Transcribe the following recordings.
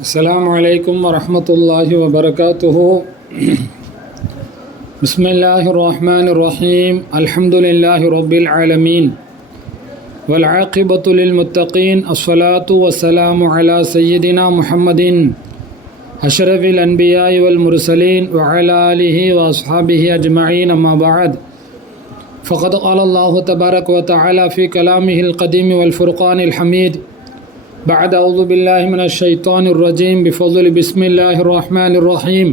Assalamu alaikum wa rahmatullahi wa barakatuhu. Bismillahir Rahmanir Rahim. Alhamdulillahi Rabbil Alameen. Wal aqibatu lil muttaqin. As-salatu was-salamu ala Sayyidina Muhammadin ashrafil anbiya'i wal mursalin wa ala alihi wa ashabihi ajma'in, amma ba'd. Faqad qala Allahu tabaraka wa ta'ala fi kalamihil qadim wal furqanil hamid. بعد أعوذ بالله من الشيطان الرجيم بفضل بسم الله الرحمن الرحيم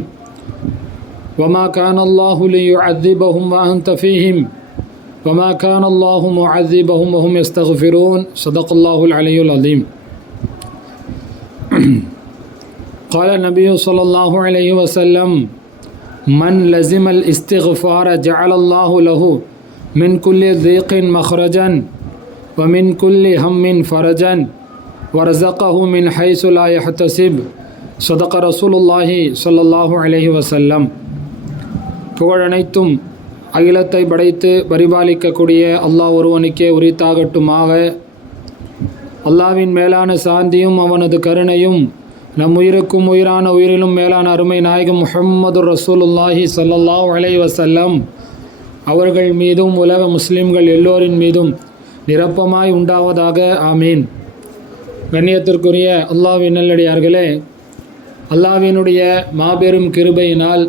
وما كان الله ليعذبهم وأنت فيهم وما كان الله معذبهم وهم يستغفرون صدق الله العلي العظيم. قال النبي صلى الله عليه وسلم من لزم الاستغفار جعل الله له من كل ضيق مخرجا ومن كل هم فرجا ورزقه من حيث لا يحتسب صدق رسول الله صلى الله عليه وسلم. புகழனைத்தும் அகிலத்தை படைத்து பரிபாலிக்கக்கூடிய அல்லாஹ் ஒருவனுக்கே உரித்தாகட்டுமாக. அல்லாஹ்வின் மேலான சாந்தியும் அவனது கருணையும் நம் உயிருக்கும் உயிரான உயிரிலும் மேலான அருமை நாயகம் முஹம்மது ரசூலுல்லாஹி ஸல்லல்லாஹு அலைஹி வஸல்லம் அவர்கள் மீதும் உலக முஸ்லிம்கள் எல்லோரின் மீதும் நிரப்பமாய் உண்டாவதாக. ஆமீன். கண்ணியத்திற்குரிய அல்லாஹ்வின் நல்லடியார்களே, அல்லாஹ்வினுடைய மாபெரும் கிருபையினால்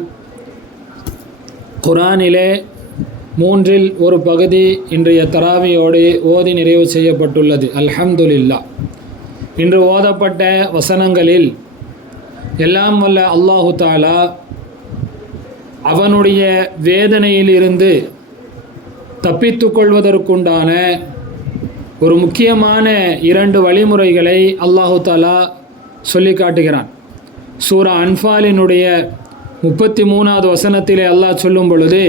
குர்ஆனிலே மூன்றில் ஒரு பகுதி இன்றைய தராவியோடு ஓதி நிறைவு செய்யப்பட்டுள்ளது. அல்ஹம்துலில்லாஹ். இன்று ஓதப்பட்ட வசனங்களில் எல்லாம் வல்ல அல்லாஹு தஆலா அவனுடைய வேதனையில் இருந்து தப்பித்து கொள்வதற்குண்டான ஒரு முக்கியமான 2 வழிமுறைகளை அல்லாஹு தஆலா சொல்லி காட்டுகிறான். சூரா அன்ஃபாலினுடைய 33வது வசனத்திலே அல்லாஹ் சொல்லும் பொழுது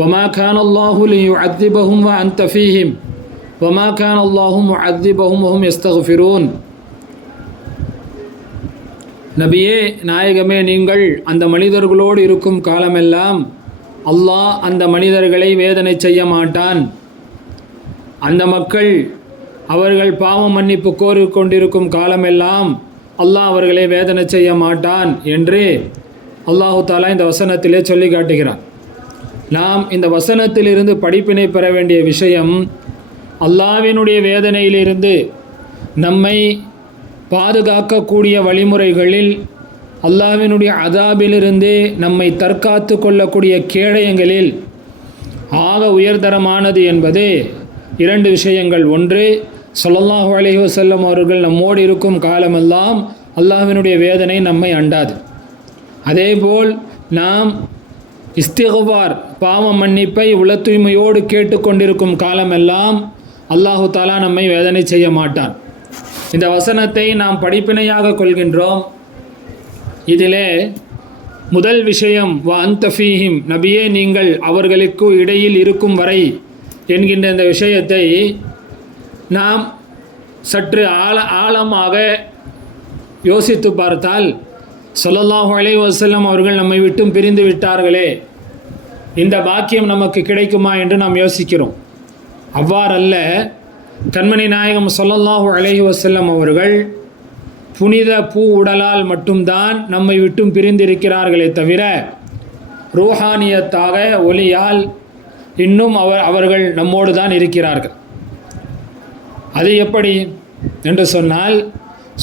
வமா கான அல்லாஹு லியுஅذிபஹும் வ அன்த ஃபீஹிம் வமா கான அல்லாஹு முஅذிபஹும் வஹும் யஸ்தக்ஃபிரூன். நபியே, நாயகமே, நீங்கள் அந்த மனிதர்களோடு இருக்கும் காலமெல்லாம் அல்லாஹ் அந்த மனிதர்களை வேதனை செய்ய மாட்டான். அந்த மக்கள் அவர்கள் பாவ மன்னிப்பு கோரிக்கொண்டிருக்கும் காலமெல்லாம் அல்லாஹ் அவர்களை வேதனை செய்ய மாட்டான் என்று அல்லாஹு தஆலா இந்த வசனத்திலே சொல்லி காட்டுகிறான். நாம் இந்த வசனத்திலிருந்து படிப்பினை பெற வேண்டிய விஷயம், அல்லாஹ்வினுடைய வேதனையிலிருந்து நம்மை பாதுகாக்கக்கூடிய வழிமுறைகளில் அல்லாஹ்வினுடைய அதாபிலிருந்து நம்மை தற்காத்து கொள்ளக்கூடிய கேடயங்களில் ஆக உயர்தரமானது என்பது 2 விஷயங்கள். ஒன்று, ஸல்லல்லாஹு அலைஹி வஸல்லம் அவர்கள் நம்மோடு இருக்கும் காலமெல்லாம் அல்லாஹ்வினுடைய வேதனை நம்மை அண்டாது. அதேபோல் நாம் இஸ்திக்ஃபார் பாவ மன்னிப்பை உள தூய்மையோடு கேட்டுக்கொண்டிருக்கும் காலமெல்லாம் அல்லாஹு தஆலா நம்மை வேதனை செய்ய மாட்டான். இந்த வசனத்தை நாம் படிப்பினையாக கொள்கின்றோம். இதிலே முதல் விஷயம் வ அன்த ஃபீஹிம், நபியே நீங்கள் அவர்களுக்கு இடையில் இருக்கும் வரை என்கின்ற இந்த விஷயத்தை நாம் சற்று ஆழமாக யோசித்து பார்த்தால், ஸல்லல்லாஹு அலைஹி வஸல்லம் அவர்கள் நம்மை விட்டும் பிரிந்து விட்டார்களே, இந்த பாக்கியம் நமக்கு கிடைக்குமா என்று நாம் யோசிக்கிறோம். அவ்வாறல்ல, கண்மணி நாயகம் ஸல்லல்லாஹு அலைஹி வஸல்லம் அவர்கள் புனித பூ உடலால் மட்டும்தான் நம்மை விட்டும் பிரிந்திருக்கிறார்களே தவிர ரூஹானியத்தாக ஒளியால் இன்னும் அவர்கள் நம்மோடு தான் இருக்கிறார்கள். அது எப்படி என்று சொன்னால்,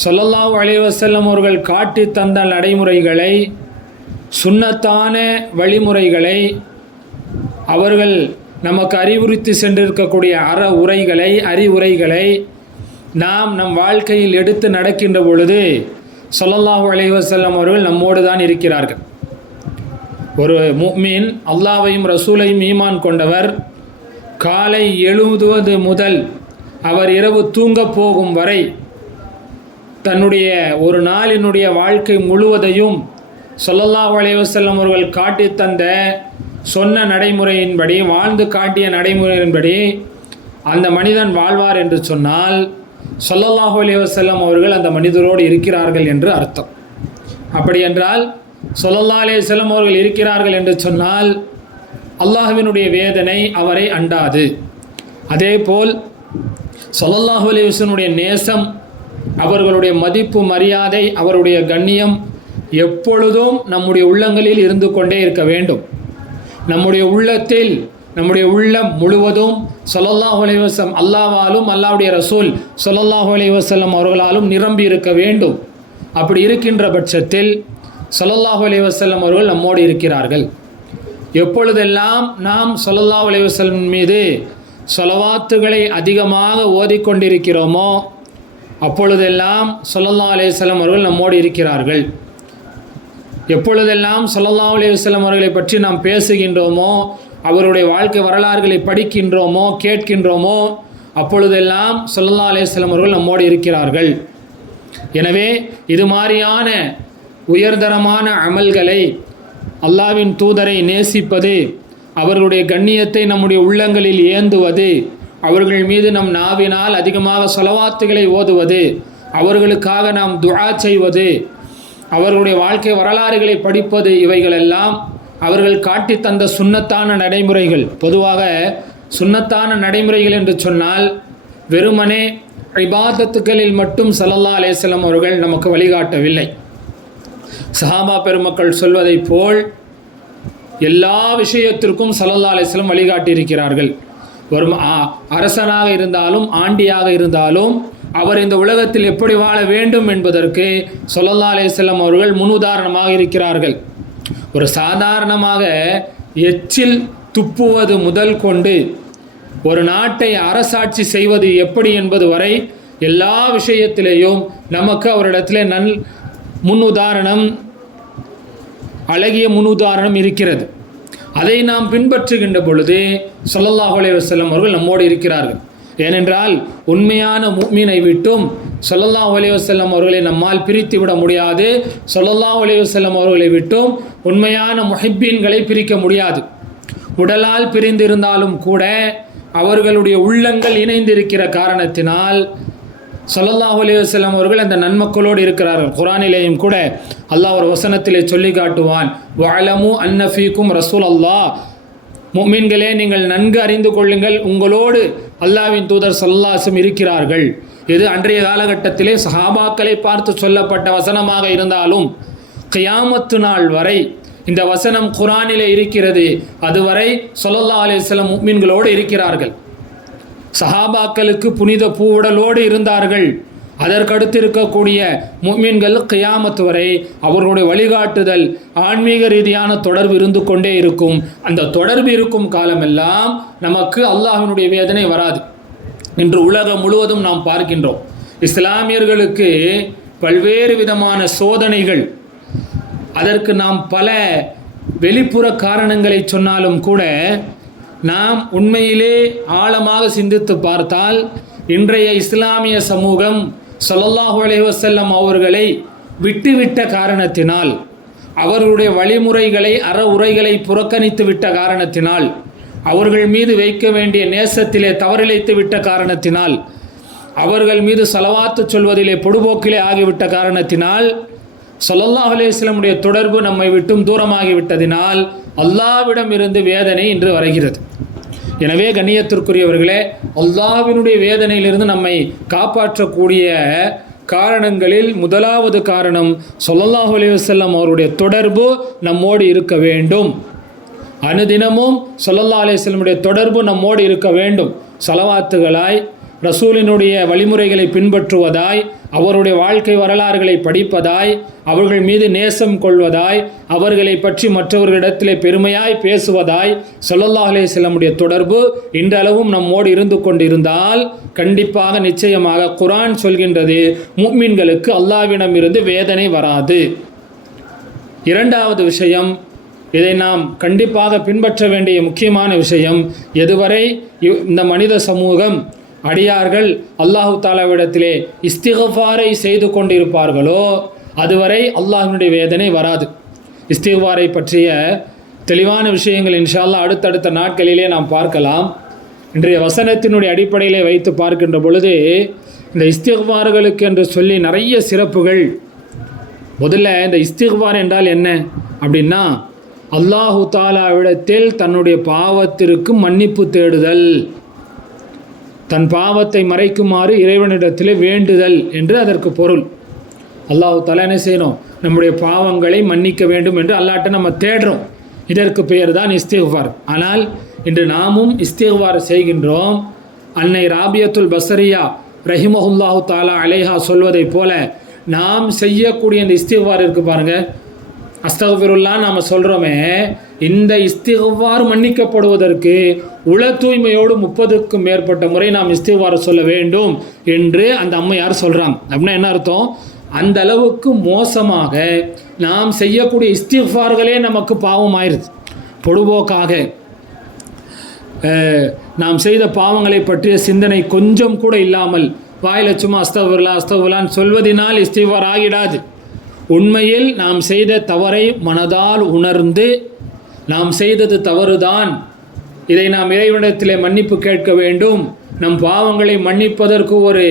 ஸல்லல்லாஹு அலைஹி வஸல்லம் அவர்கள் காட்டி தந்த நடைமுறைகளை, சுன்னத்தான வழிமுறைகளை, அவர்கள் நமக்கு அறிவுறுத்தி சென்றிருக்கக்கூடிய அறிவுரைகளை நாம் நம் வாழ்க்கையில் எடுத்து நடக்கின்ற பொழுது ஸல்லல்லாஹு அலைஹி வஸல்லம் அவர்கள் நம்மோடு தான் இருக்கிறார்கள். ஒரு முஃமின் அல்லாஹ்வையும் ரசூலையும் ஈமான் கொண்டவர் காலை எழுவது முதல் அவர் இரவு தூங்கப் போகும் வரை தன்னுடைய ஒரு நாளினுடைய வாழ்க்கை முழுவதையும் ஸல்லல்லாஹு அலைஹி வஸல்லம் அவர்கள் காட்டி தந்த சொன்ன நடைமுறையின்படி, வாழ்ந்து காட்டிய நடைமுறையின்படி அந்த மனிதன் வாழ்வார் என்று சொன்னால் ஸல்லல்லாஹு அலைஹி வஸல்லம் அவர்கள் அந்த மனிதரோடு இருக்கிறார்கள் என்று அர்த்தம். அப்படி என்றால் ஸல்லல்லாஹு அலைஹி வஸல்லம் அவர்கள் இருக்கிறார்கள் என்று சொன்னால் அல்லாஹ்வினுடைய வேதனை அவரை அண்டாது. அதேபோல் ஸல்லல்லாஹு அலைஹி வஸல்லம் நேசம் அவர்களுடைய மதிப்பு மரியாதை, அவருடைய கண்ணியம் எப்பொழுதும் நம்முடைய உள்ளங்களில் இருந்து கொண்டே இருக்க வேண்டும். நம்முடைய உள்ளத்தில், நம்முடைய உள்ளம் முழுவதும் ஸல்லல்லாஹு அலைஹி வஸல்லம் அல்லாஹ்வாலும் அல்லாஹ்வுடைய ரசூல் ஸல்லல்லாஹு அலைஹி வஸல்லம் அவர்களாலும் நிரம்பி இருக்க வேண்டும். அப்படி இருக்கின்ற பட்சத்தில் ஸல்லல்லாஹு அலைஹி வஸல்லம் அவர்கள் நம்மோடு இருக்கிறார்கள். எப்பொழுதெல்லாம் நாம் ஸல்லல்லாஹு அலைஹி வஸல்லம் மீது ஸலவாத்துகளை அதிகமாக ஓதிக்கொண்டிருக்கிறோமோ அப்பொழுதெல்லாம் ஸல்லல்லாஹு அலைஹி வஸல்லம் அவர்கள் நம்மோடு இருக்கிறார்கள். எப்பொழுதெல்லாம் ஸல்லல்லாஹு அலைஹி வஸல்லம் அவர்களை பற்றி நாம் பேசுகின்றோமோ, அவருடைய வாழ்க்கை வரலாறுகளை படிக்கின்றோமோ, கேட்கின்றோமோ, அப்பொழுதெல்லாம் ஸல்லல்லாஹு அலைஹி வஸல்லம் அவர்கள் நம்மோடு இருக்கிறார்கள். எனவே இது மாதிரியான உயர்தரமான அமல்களை, அல்லாஹ்வின் தூதரை நேசிப்பது, அவர்களுடைய கண்ணியத்தை நம்முடைய உள்ளங்களில் ஏந்துவது, அவர்கள் மீது நம் நாவினால் அதிகமாக ஸலவாத்துகளை ஓதுவது, அவர்களுக்காக நாம் துஆ செய்வது, அவர்களுடைய வாழ்க்கை வரலாறுகளை படிப்பது, இவைகளெல்லாம் அவர்கள் காட்டி தந்த சுன்னத்தான நடைமுறைகள். பொதுவாக சுன்னத்தான நடைமுறைகள் என்று சொன்னால் வெறுமனே இபாதத்துகளில் மட்டும் ஸல்லல்லாஹு அலைஹி வஸல்லம் அவர்கள் நமக்கு வழிகாட்டவில்லை. சஹாபா பெருமக்கள் சொல்வதைப் போல் எல்லா விஷயத்திற்கும் ஸல்லல்லாஹு அலைஹி வஸல்லம் வழிகாட்டியிருக்கிறார்கள். ஒரு அரசனாக இருந்தாலும் ஆண்டியாக இருந்தாலும் அவர் இந்த உலகத்தில் எப்படி வாழ வேண்டும் என்பதற்கு ஸல்லல்லாஹு அலைஹி வஸல்லம் அவர்கள் முன்னுதாரணமாக இருக்கிறார்கள். ஒரு சாதாரணமாக எச்சில் துப்புவது முதல் கொண்டு ஒரு நாட்டை அரசாட்சி செய்வது எப்படி என்பது வரை எல்லா விஷயத்திலேயும் நமக்கு அவரிடத்தில் முன்னுதாரணம், அழகிய முன்னுதாரணம் இருக்கிறது. அதை நாம் பின்பற்றுகின்ற பொழுது ஸல்லல்லாஹு அலைஹி வஸல்லம் அவர்கள் நம்மோடு இருக்கிறார்கள். ஏனென்றால் உண்மையான முஃமினை விட்டும் ஸல்லல்லாஹு அலைஹி வஸல்லம் அவர்களை நம்மால் பிரித்து விட முடியாது. ஸல்லல்லாஹு அலைஹி வஸல்லம் அவர்களை விட்டும் உண்மையான முஹிப்பீன்களை பிரிக்க முடியாது. உடலால் பிரிந்திருந்தாலும் கூட அவர்களுடைய உள்ளங்கள் இணைந்திருக்கிற காரணத்தினால் ஸல்லல்லாஹு அலைஹி வஸல்லம் அவர்கள் அந்த நன்மக்களோடு இருக்கிறார்கள். குர்ஆனிலேயும் கூட அல்லாஹ் ஒரு வசனத்திலே சொல்லி காட்டுவான், வஅலமு அன்ன ஃபீக்கும் ரசூலல்லாஹ், முஃமின்களே நீங்கள் நன்கு அறிந்து கொள்ளுங்கள், உங்களோடு அல்லாஹ்வின் தூதர் ஸல்லல்லாஹு அலைஹி வஸல்லம் இருக்கிறார்கள். இது அன்றைய காலகட்டத்திலே சஹாபாக்களை பார்த்து சொல்லப்பட்ட வசனமாக இருந்தாலும் கியாமத்து நாள் வரை இந்த வசனம் குர்ஆனிலே இருக்கிறது. அதுவரை ஸல்லல்லாஹு அலைஹி வஸல்லம் முஃமின்களோடு இருக்கிறார்கள். சஹாபாக்களுக்கு புனித பூவுடலோடு இருந்தார்கள். அதற்கடுத்து இருக்கக்கூடிய முஃமின்கள் கியாமத்து வரை அவர்களுடைய வழிகாட்டுதல், ஆன்மீக ரீதியான தொடர்பு இருந்து கொண்டே இருக்கும். அந்த தொடர்பு இருக்கும் காலமெல்லாம் நமக்கு அல்லாஹ்வினுடைய வேதனை வராது. இன்று உலகம் முழுவதும் நாம் பார்க்கின்றோம், இஸ்லாமியர்களுக்கு பல்வேறு விதமான சோதனைகள். அதற்கு நாம் பல வெளிப்புற காரணங்களை சொன்னாலும் கூட நாம் உண்மையிலே ஆழமாக சிந்தித்து பார்த்தால் இன்றைய இஸ்லாமிய சமூகம் ஸல்லல்லாஹு அலைஹி வஸல்லம் அவர்களை விட்டுவிட்ட காரணத்தினால், அவர்களுடைய வழிமுறைகளை, அறவுரைகளை புறக்கணித்து விட்ட காரணத்தினால், அவர்கள் மீது வைக்க வேண்டிய நேசத்திலே தவறிழைத்து விட்ட காரணத்தினால், அவர்கள் மீது ஸலவாத்து சொல்வதிலே பொடுபோக்கிலே ஆகிவிட்ட காரணத்தினால், ஸல்லல்லாஹு அலைஹி வஸல்லமுடைய தொடர்பு நம்மை விட்டும் தூரமாகிவிட்டதினால் அல்லாஹ்விடம் இருந்து வேதனை இன்று வருகிறது. எனவே கண்ணியத்திற்குரியவர்களே, அல்லாஹ்வினுடைய வேதனையிலிருந்து நம்மை காப்பாற்றக்கூடிய காரணங்களில் முதலாவது காரணம் ஸல்லல்லாஹு அலைஹி வஸல்லம் அவருடைய தொடர்பு நம்மோடு இருக்க வேண்டும். அனுதினமும் ஸல்லல்லாஹு அலைஹி வஸல்லமுடைய தொடர்பு நம்மோடு இருக்க வேண்டும். ஸலவாத்துகளாய், ரசூலினுடைய வழிமுறைகளை பின்பற்றுவதாய், அவருடைய வாழ்க்கை வரலாறுகளை படிப்பதாய், அவர்கள் மீது நேசம் கொள்வதாய், அவர்களை பற்றி மற்றவர்களிடத்திலே பெருமையாய் பேசுவதாய் ஸல்லல்லாஹு அலைஹி வஸல்லமுடைய தொடர்பு இன்றளவும் நம்மோடு இருந்து கொண்டிருந்தால் கண்டிப்பாக நிச்சயமாக குர்ஆன் சொல்கின்றது, முஃமின்களுக்கு அல்லாஹ்விடம் இருந்து வேதனை வராது. இரண்டாவது விஷயம், இதை நாம் கண்டிப்பாக பின்பற்ற வேண்டிய முக்கியமான விஷயம், எதுவரை இந்த மனித சமூகம் அடியார்கள் அல்லாஹு தாலாவிடத்திலே இஸ்திக்ஃபாரை செய்து கொண்டிருப்பார்களோ அதுவரை அல்லாஹ்வினுடைய வேதனை வராது. இஸ்திக்ஃபாரை பற்றிய தெளிவான விஷயங்கள் இன்ஷா அல்லாஹ் அடுத்தடுத்த நாட்களிலே நாம் பார்க்கலாம். இன்றைய வசனத்தினுடைய அடிப்படையிலே வைத்து பார்க்கின்ற பொழுது இந்த இஸ்திக்ஃபார்களுக்கு என்று சொல்லி நிறைய சிறப்புகள். முதல்ல இந்த இஸ்திக்ஃபார் என்றால் என்ன அப்படின்னா, அல்லாஹு தாலாவிடத்தில் தன்னுடைய பாவத்திற்கு மன்னிப்பு தேடுதல். தன் பாவத்தை மறைக்குமாறு இறைவனிடத்திலே வேண்டுதல் என்று அதற்கு பொருள். அல்லாஹ் தஆலா என்ன செய்யணும், நம்முடைய பாவங்களை மன்னிக்க வேண்டும் என்று அல்லாஹ்ட்ட நம்ம தேடுறோம். இதற்கு பெயர் தான் இஸ்திக்ஃபார். ஆனால் இன்று நாமும் இஸ்திக்ஃபார் செய்கின்றோம். அன்னை ராபியத்துல் பஸ்ரியா ரஹிமஹுல்லாஹு தஆலா அலைஹா சொல்வதை போல நாம் செய்யக்கூடிய இந்த இஸ்திக்ஃபார் இருக்குது பாருங்கள், அஸ்தக்ஃபிருல்லாஹ் நாம் சொல்கிறோமே, இந்த இஸ்திக்ஃபார் மன்னிக்கப்படுவதற்கு உள தூய்மையோடு 30க்கும் மேற்பட்ட முறை நாம் இஸ்திக்ஃபார் சொல்ல வேண்டும் என்று அந்த அம்மையார் சொல்கிறாங்க. அப்படின்னா என்ன அர்த்தம், அந்த அளவுக்கு மோசமாக நாம் செய்யக்கூடிய இஸ்திக்ஃபார்களே நமக்கு பாவம் ஆயிடுது. பொடுபோக்காக நாம் செய்த பாவங்களை பற்றிய சிந்தனை கொஞ்சம் கூட இல்லாமல் வாயில் சும்மா அஸ்தக்ஃபிருல்லான்னு சொல்வதனால் இஸ்திக்ஃபார் ஆகிடாது. உண்மையில் நாம் செய்த தவறை மனதால் உணர்ந்து நாம் செய்தது தவறுதான், இதை நாம் இறைவனிடத்திலே மன்னிப்பு கேட்க வேண்டும், நம் பாவங்களை மன்னிப்பதற்கு ஒரு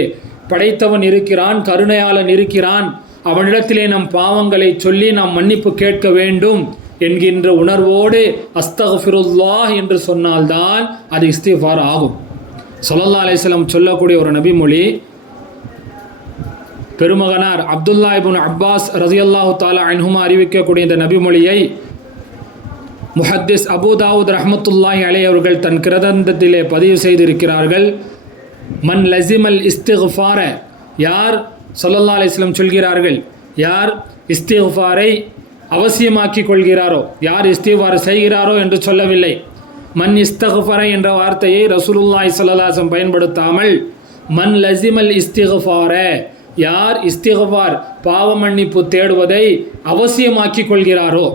படைத்தவன் இருக்கிறான், கருணையாளன் இருக்கிறான், அவனிடத்திலே நம் பாவங்களை சொல்லி நாம் மன்னிப்பு கேட்க வேண்டும் என்கின்ற உணர்வோடு அஸ்தக்ஃபிருல்லாஹ் என்று சொன்னால்தான் அது இஸ்திக்ஃபார் ஆகும். ஸல்லல்லாஹு அலைஹி வஸல்லம் சொல்லக்கூடிய ஒரு நபிமொழி, பெருமகனார் அப்துல்லா இப்னு அப்பாஸ் ரஸியல்லாஹு தஆலா அன்ஹுமா அறிவிக்கக்கூடிய இந்த நபிமொழியை முஹத்திஸ் அபூ தாவூத் ரஹ்மத்துல்லாஹி அலைஹி அவர்கள் தன் கிரந்தத்திலே பதிவு செய்திருக்கிறார்கள். மன் லஸிமல் இஸ்திக்ஃபார, யார் ஸல்லல்லாஹு அலைஹி வஸல்லம் சொல்கிறார்கள், யார் இஸ்திக்ஃபாரை அவசியமாக்கி கொள்கிறாரோ, யார் இஸ்திக்ஃபார் செய்கிறாரோ என்று சொல்லவில்லை. மன் இஸ்தக்ஃபர என்ற வார்த்தையை ரசூலுல்லாஹி ஸல்லல்லாஹு அலைஹி வஸல்லம் பயன்படுத்தாமல் மன் லஸிமல் இஸ்திக்ஃபார, யார் இஸ்திக்ஃபார் பாவ மன்னிப்பு தேடுவதை அவசியமாக்கி கொள்கிறாரோ,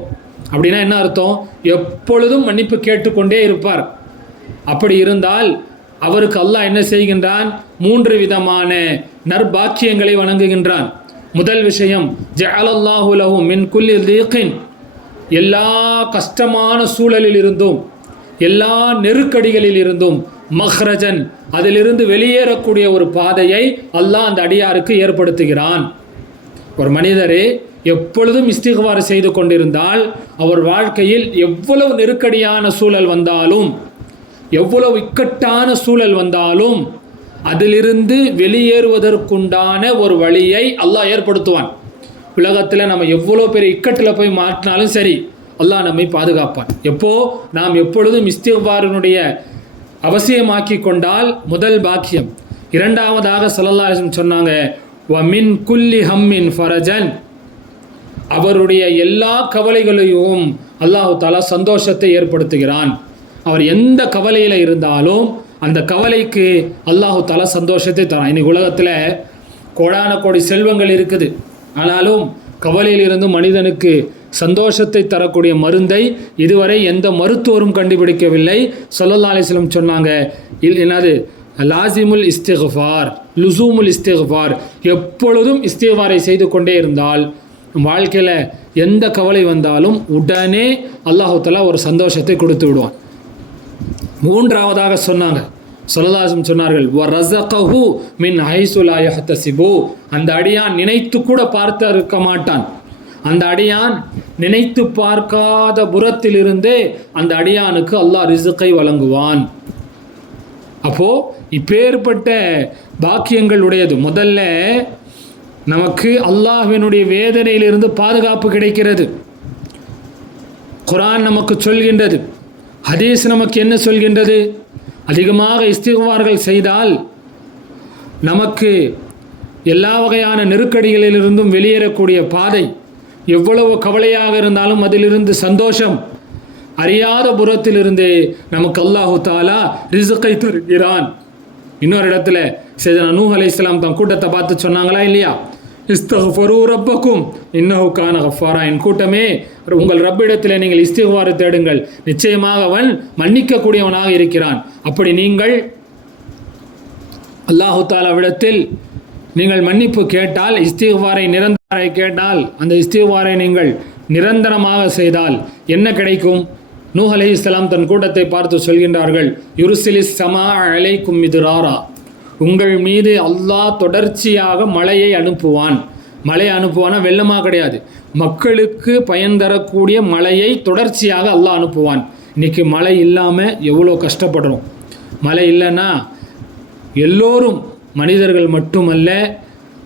அப்படின்னா என்ன அர்த்தம், எப்பொழுதும் மன்னிப்பு கேட்டுக்கொண்டே இருப்பார். அப்படி இருந்தால் அவருக்கு அல்லாஹ் என்ன செய்கின்றான், 3 விதமான நற்பாக்கியங்களை வழங்குகின்றான். முதல் விஷயம், ஜஅலல்லாஹு லஹு மின் குல்லி தீகின், எல்லா கஷ்டமான சூழலில் இருந்தும் எல்லா நெருக்கடிகளில் இருந்தும் மஹ்ரஜன், அதிலிருந்து வெளியேறக்கூடிய ஒரு பாதையை அல்லாஹ் அந்த அடியாருக்கு ஏற்படுத்துகிறான். ஒரு மனிதரே எப்பொழுதும் இஸ்திக்ஃபார் செய்து கொண்டிருந்தால் அவர் வாழ்க்கையில் எவ்வளவு நெருக்கடியான சூழல் வந்தாலும், எவ்வளவு இக்கட்டான சூழல் வந்தாலும் அதிலிருந்து வெளியேறுவதற்குண்டான ஒரு வழியை அல்லாஹ் ஏற்படுத்துவான். உலகத்தில் நம்ம எவ்வளோ பெரிய இக்கட்டில் போய் மாற்றினாலும் சரி, அல்லாஹ் நம்மை பாதுகாப்பான். நாம் எப்பொழுதும் இஸ்திக்ஃபாரினுடைய அவசியமாக்கி கொண்டால் முதல் பாக்கியம். இரண்டாவதாக ஸல்லல்லாஹு அலைஹி வஸல்லம் சொன்னாங்க, வ மின் குல்லி ஹம்மின் ஃபரஜன், அவருடைய எல்லா கவலைகளையும் அல்லாஹு தஆலா சந்தோஷத்தை ஏற்படுத்துகிறான். அவர் எந்த கவலையில் இருந்தாலும் அந்த கவலைக்கு அல்லாஹு தஆலா சந்தோஷத்தை தரான். இன்னைக்கு உலகத்தில் கோடான கோடி செல்வங்கள் இருக்குது, ஆனாலும் கவலையில் இருந்து மனிதனுக்கு சந்தோஷத்தை தரக்கூடிய மருந்தை இதுவரை எந்த மருத்துவரும் கண்டுபிடிக்கவில்லை. ஸல்லல்லாஹு அலைஹி வஸல்லம் சொன்னாங்க, என்னது லாசிமுல் இஸ்திக்ஃபார், லுசூமுல் இஸ்திக்ஃபார், எப்பொழுதும் இஸ்திக்ஃபாரை செய்து கொண்டே இருந்தால் வாழ்க்கையில் எந்த கவலை வந்தாலும் உடனே அல்லாஹு தஆலா ஒரு சந்தோஷத்தை கொடுத்து விடுவான். மூன்றாவதாக சொன்னாங்க, ஸல்லல்லாஹு அலைஹி வஸல்லம் சொன்னார்கள், வ ரஸகஹு மின் ஹைஸு லா யஹ்தஸிபு, அந்த அடியான் நினைத்து கூட பார்த்து இருக்க மாட்டான், அந்த அடியான் நினைத்து பார்க்காத புறத்திலிருந்தே அந்த அடியானுக்கு அல்லாஹ் ரிஸ்கை வழங்குவான். அப்போது இப்பேற்பட்ட பாக்கியங்கள் உடையது. முதல்ல நமக்கு அல்லாஹ்வினுடைய வேதனையிலிருந்து பாதுகாப்பு கிடைக்கிறது. குர்ஆன் நமக்கு சொல்கின்றது, ஹதீஸ் நமக்கு என்ன சொல்கின்றது, அதிகமாக இஸ்திக்ஃபார்கள் செய்தால் நமக்கு எல்லா வகையான நெருக்கடிகளிலிருந்தும் வெளியேறக்கூடிய பாதை, எவ்வளவு கவலையாக இருந்தாலும் அதிலிருந்து சந்தோஷம், அறியாத புறத்திலிருந்து நமக்கு அல்லாஹு தஆலா ரிஸ்கை தருகிறான். இன்னொரு இடத்துல சையதுனா நூஹ் அலைஹிஸ்ஸலாம் தன் கூட்டத்தை பார்த்து சொன்னாங்களா இல்லையா, இஸ்தக்ஃபிரு ரப்பக்கும் இன்னஹு கான கஃபாரா, என் கூட்டமே உங்கள் ரப்பிடத்தில் நீங்கள் இஸ்திக்ஃபார் தேடுங்கள், நிச்சயமாக அவன் மன்னிக்கக்கூடியவனாக இருக்கிறான். அப்படி நீங்கள் அல்லாஹு தஆலாவிடத்தில் நீங்கள் மன்னிப்பு கேட்டால், இஸ்திக்ஃபாரை நிரந்தர கேட்டால், அந்த இஸ்திக்ஃபாரை நீங்கள் நிரந்தரமாக செய்தால் என்ன கிடைக்கும்? நூஹ் அலைஹிஸ்ஸலாம் தன் கூட்டத்தை பார்த்து சொல்கின்றார்கள், யுர்சிலிஸ் ஸமா அலைக்கும் மிதுராரா, உங்கள் மீது அல்லாஹ் தொடர்ச்சியாக மழையை அனுப்புவான். மழை அனுப்புவானா வெள்ளமாக கிடையாது, மக்களுக்கு பயன் தரக்கூடிய மழையை தொடர்ச்சியாக அல்லாஹ் அனுப்புவான். இன்றைக்கி மழை இல்லாமல் எவ்வளோ கஷ்டப்படுறோம். மழை இல்லைன்னா எல்லோரும் மனிதர்கள் மட்டுமல்ல,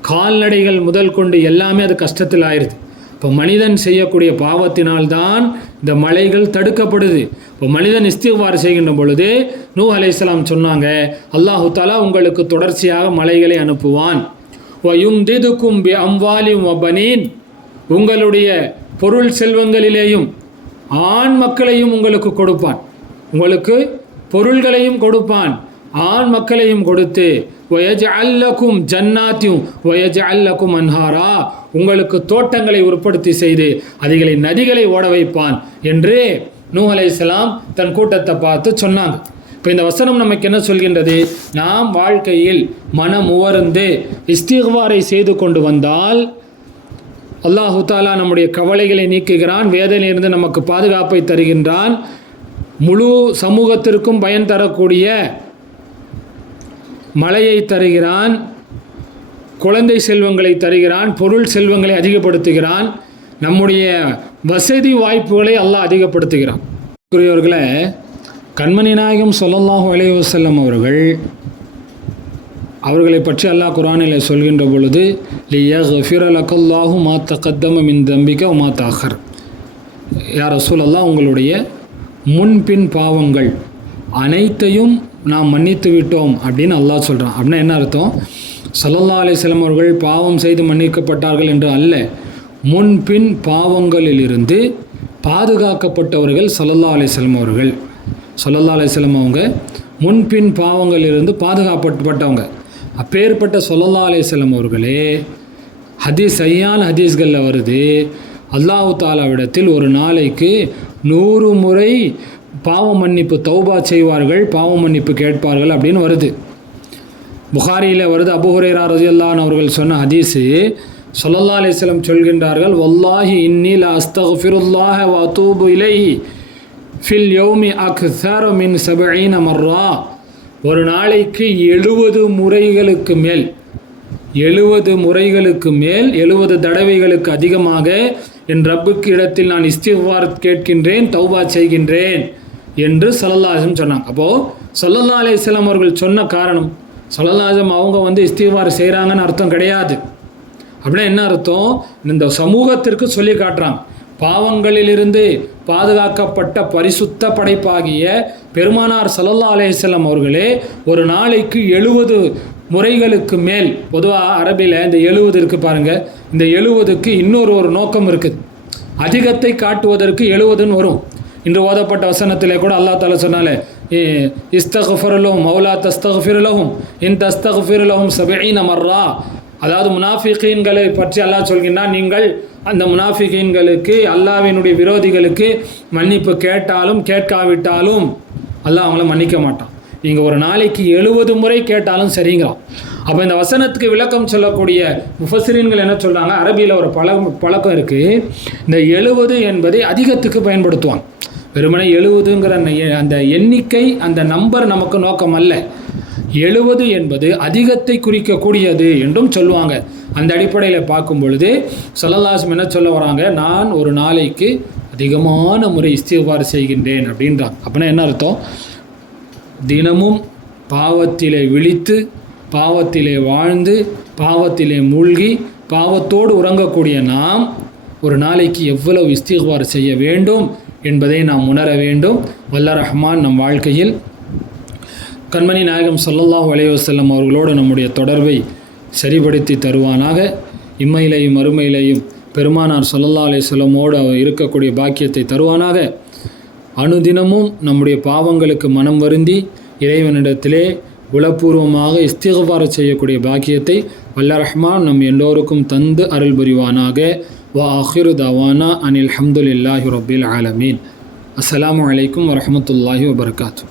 கால்நடைகள் முதல் கொண்டு எல்லாமே அது கஷ்டத்தில் ஆயிடுது. இப்போ மனிதன் செய்யக்கூடிய பாவத்தினால்தான் இந்த மலைகள் தடுக்கப்படுது. இப்போ மனிதன் இஸ்திக்பார் செய்கின்ற பொழுது நூஹ் அலைஹிஸ்ஸலாம் சொன்னாங்க, அல்லாஹு தஆலா உங்களுக்கு தொடர்ச்சியாக மலைகளை அனுப்புவான். வயும்திதுக்கும் பி அம்வாலின் வ பனீன், உங்களுடைய பொருள் செல்வங்களிலேயும் ஆண் மக்களையும் உங்களுக்கு கொடுப்பான், உங்களுக்கு பொருள்களையும் கொடுப்பான், ஆண் மக்களையும் கொடுத்து வயஜஅல் லகும் ஜன்னாத்தியும் வயஜஅல் லகும் அன்ஹாரா, உங்களுக்கு தோட்டங்களை உற்பத்தி செய்து அதிகளை நதிகளை ஓட வைப்பான் என்று நூஹ் அலைஹிஸ்ஸலாம் தன் கூட்டத்தை பார்த்து சொன்னாங்க. இப்போ இந்த வசனம் நமக்கு என்ன சொல்கின்றது? நாம் வாழ்க்கையில் மனம் உவர்ந்து இஸ்திக்பாரை செய்து கொண்டு வந்தால் அல்லாஹு தஆலா நம்முடைய கவலைகளை நீக்குகிறான், வேதனையிலிருந்து நமக்கு பாதுகாப்பை தருகின்றான், முழு சமூகத்திற்கும் பயன் தரக்கூடிய மழையை தருகிறான், குழந்தை செல்வங்களை தருகிறான், பொருள் செல்வங்களை அதிகப்படுத்துகிறான், நம்முடைய வசதி வாய்ப்புகளை அல்லாஹ் அதிகப்படுத்துகிறான். புரியவர்களே, கண்மணி நாயகம் ஸல்லல்லாஹு அலைஹி வஸல்லம் அவர்களை பற்றி அல்லாஹ் குர்ஆனில் சொல்கின்ற பொழுது லியக்ஃபிர லக்கல்லாஹு மா தகத்தம மின் தம்பிக வ மா தஅக்கர், யா ரசூலல்லாஹ் உங்களுடைய முன்பின் பாவங்கள் அனைத்தையும் நாம் மன்னித்து விட்டோம் அப்படின்னு அல்லாஹ் சொல்கிறான். அப்படின்னா என்ன அர்த்தம்? ஸல்லல்லாஹு அலைஹி வஸல்லம் அவர்கள் பாவம் செய்து மன்னிக்கப்பட்டார்கள் என்று அல்ல, முன்பின் பாவங்களிலிருந்து பாதுகாக்கப்பட்டவர்கள் ஸல்லல்லாஹு அலைஹி வஸல்லம் அவர்கள். ஸல்லல்லாஹு அலைஹி வஸல்லம் அவங்க முன்பின் பாவங்களிலிருந்து பாதுகாக்கப்பட்டவங்க. அப்பேற்பட்ட ஸல்லல்லாஹு அலைஹி வஸல்லம் அவர்களே சரியான ஹதீஸ்களில் வருது, அல்லாஹ் தஆலாவிடத்தில் ஒரு நாளைக்கு 100 முறை பாவ மன்னிப்பு தௌபா செய்வார்கள், பாவ மன்னிப்பு கேட்பார்கள் அப்படின்னு வருது. புகாரியில் வருது. அபூ ஹுரைரா ரலியல்லாஹு அன்ஹு அவர்கள் சொன்ன ஹதீஸு, ஸல்லல்லாஹு அலைஹி வஸல்லம் சொல்கின்றார்கள், வல்லாஹி இன்னி லா அஸ்தக்ஃபிருல்லாஹ வ அதூபு இலைஹி ஃபில் யௌமி அக்ஸர மின் 70 மர்ரா, ஒரு நாளைக்கு 70 முறைகளுக்கு மேல் 70 தடவைகளுக்கு அதிகமாக என் ரப்புக்கு இடத்தில் நான் இஸ்திக்பார் கேட்கின்றேன், தௌபா செய்கின்றேன் என்று ஸல்லல்லாஹு அலைஹி வஸல்லம் சொன்னாங்க. அப்போது ஸல்லல்லாஹு அலைஹி வஸல்லம் அவர்கள் சொன்ன காரணம், ஸல்லல்லாஹு அலைஹி வஸல்லம் அவங்க இஸ்திக்பார் செய்கிறாங்கன்னு அர்த்தம் கிடையாது. அப்படின்னா என்ன அர்த்தம்? இந்த சமூகத்திற்கு சொல்லி காட்டுறாங்க, பாவங்களிலிருந்து பாதுகாக்கப்பட்ட பரிசுத்த படைப்பாகிய பெருமானார் ஸல்லல்லாஹு அலைஹி வஸல்லம் அவர்களே ஒரு நாளைக்கு 70 முறைகளுக்கு மேல், பொதுவாக அரபியில் இந்த 70 இருக்குது பாருங்கள், இந்த 70க்கு ஒரு நோக்கம் இருக்குது, அதிகத்தை காட்டுவதற்கு 70ன்னு வரும். இன்று ஓதப்பட்ட வசனத்திலே கூட அல்லாஹ் தஆலா சொன்னாலே, இஸ்தக்ஃபிர் லஹும் மௌலா தஸ்தக்ஃபிர் லஹும் இன் தஸ்தக்ஃபிர் லஹும் 70 மர்ரா, அதாவது முனாஃபிகீன்களை பற்றி அல்லாஹ் சொல்கின்றான், நீங்கள் அந்த முனாஃபிகீன்களுக்கு அல்லாஹ்வினுடைய விரோதிகளுக்கு மன்னிப்பு கேட்டாலும் கேட்காவிட்டாலும் அல்லாஹ் அவங்கள மன்னிக்க மாட்டான், நீங்கள் ஒரு நாளைக்கு 70 முறை கேட்டாலும் சரிங்கிறோம். அப்போ இந்த வசனத்துக்கு விளக்கம் சொல்லக்கூடிய முஃபஸ்ஸிரீன்கள் என்ன சொல்கிறாங்க, அரபியில் ஒரு பழக்கம் இருக்குது, இந்த 70 என்பதை அதிகத்துக்கு பயன்படுத்துவாங்க. வெறுமனே 70ங்கிற அந்த எண்ணிக்கை, அந்த நம்பர் நமக்கு நோக்கம் அல்ல, 70 என்பது அதிகத்தை குறிக்கக்கூடியது என்றும் சொல்லுவாங்க. அந்த அடிப்படையில் பார்க்கும் பொழுது ஸல்லல்லாஹு அலைஹி வஸல்லம் என்ன சொல்ல வராங்க, நான் ஒரு நாளைக்கு அதிகமான முறை இஸ்திக்பார் செய்கின்றேன் அப்படின்றாங்க. அப்படின்னா என்ன அர்த்தம்? தினமும் பாவத்திலே விழித்து, பாவத்திலே வாழ்ந்து, பாவத்திலே மூழ்கி, பாவத்தோடு உறங்கக்கூடிய நாம் ஒரு நாளைக்கு எவ்வளவு இஸ்திக்பார் செய்ய வேண்டும் என்பதை நாம் உணர வேண்டும். வல்ல ரஹ்மான் நம் வாழ்க்கையில் கண்மணி நாயகம் ஸல்லல்லாஹு அலைஹி வஸல்லம் அவர்களோடு நம்முடைய தொடர்பை சரிபடுத்தி தருவானாக. இம்மையிலையும் மறுமையிலையும் பெருமானார் ஸல்லல்லாஹு அலைஹி வஸல்லமோடு இருக்கக்கூடிய பாக்கியத்தை தருவானாக. அனுதினமும் நம்முடைய பாவங்களுக்கு மனம் வருந்தி இறைவனிடத்திலே உளப்பூர்வமாக இஸ்திக்பார் செய்யக்கூடிய பாக்கியத்தை வல்ல ரஹ்மான் நம் எல்லோருக்கும் தந்து அருள் புரிவானாக. வ ஆகிரு தவானா அனில் ஹம்துலில்லாஹி ரப்பில் ஆலமீன். அஸ்ஸலாமு அலைக்கும் வரஹ்மத்துல்லாஹி வபரகாத்துஹு.